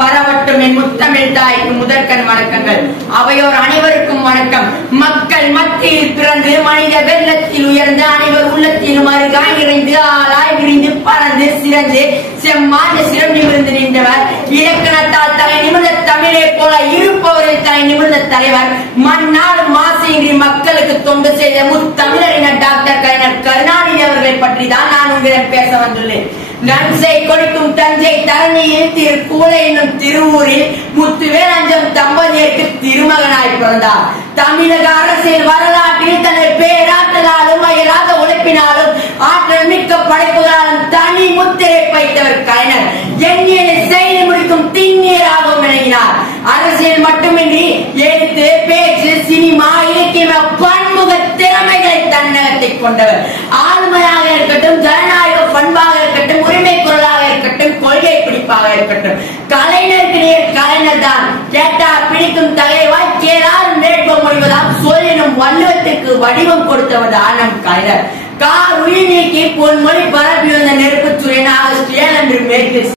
பரவட்டும் என் முத்தமிழ் தாய்க்கு முதற்கண் வணக்கங்கள். அவையோர் அனைவருக்கும் வணக்கம். மக்கள் மத்தியில் பிறந்து மனித வெள்ளத்தில் உயர்ந்து அனைவர் உள்ளத்திலும் அருகாய் நிறைந்து ஆளாய் விரிந்து பறந்து சிறந்து செம்மாத சிறம் நிமிர்ந்து நின்றவர். இலக்கணத்தால் தலை நிமிர்ந்த தமிழை போல இருப்பவரில் தலை நிமிர்ந்த தலைவர். மண்ணால் மாசின்றி மக்களுக்கு தொண்டு செய்த முத்தமிழறிஞர் டாக்டர் கலைஞர் கருணாநிதி அவர்களை பற்றி தான் நான் உங்களிடம் பேச வந்துள்ளேன். நன்சை கொடுக்கும் தஞ்சை தரணியில் திருக்கூலை என்னும் திருவூரில் முத்துவேலஞ்சம் தம்பதியருக்கு திருமகனாய் பிறந்தார். தமிழக அரசியல் வரலாற்றில் தனது பேராற்றலாலும் அயராத உழைப்பினாலும் ஆற்றல் மிக்க படைப்புகளாலும் தனி முத்திரை வைத்தவர் கலைஞர். எண்ணியலை செய்து முடிக்கும் திண்ணீராகவும் விளங்கினார். அரசியல் மட்டுமின்றி எழுத்து, பேச்சு, சினிமா, இலக்கிய பன்முக திறமைகளை தன்னகத்தை கொண்டவர். ஆளுமையாக இருக்கட்டும், ஜனநாயக பண்பாக இருக்கட்டும், உரிமை குரலாக இருக்கட்டும், கொள்கை பிடிப்பாக இருக்கட்டும், கலைஞருக்கு நேர் கலைஞர் தான். கேட்டார் பிடிக்கும் தலைவாய் கேளால் மேற்ப முடிவதால் சொல்லினும் வள்ளுவத்திற்கு வடிவம் கொடுத்தவர் தான் நம் கலைஞர். கார் உயிர் நீக்கி பொன்மொழி பரப்பி வந்த நெருப்பு சூரியன் ஆகஸ்ட் 7 அன்று மேற்கு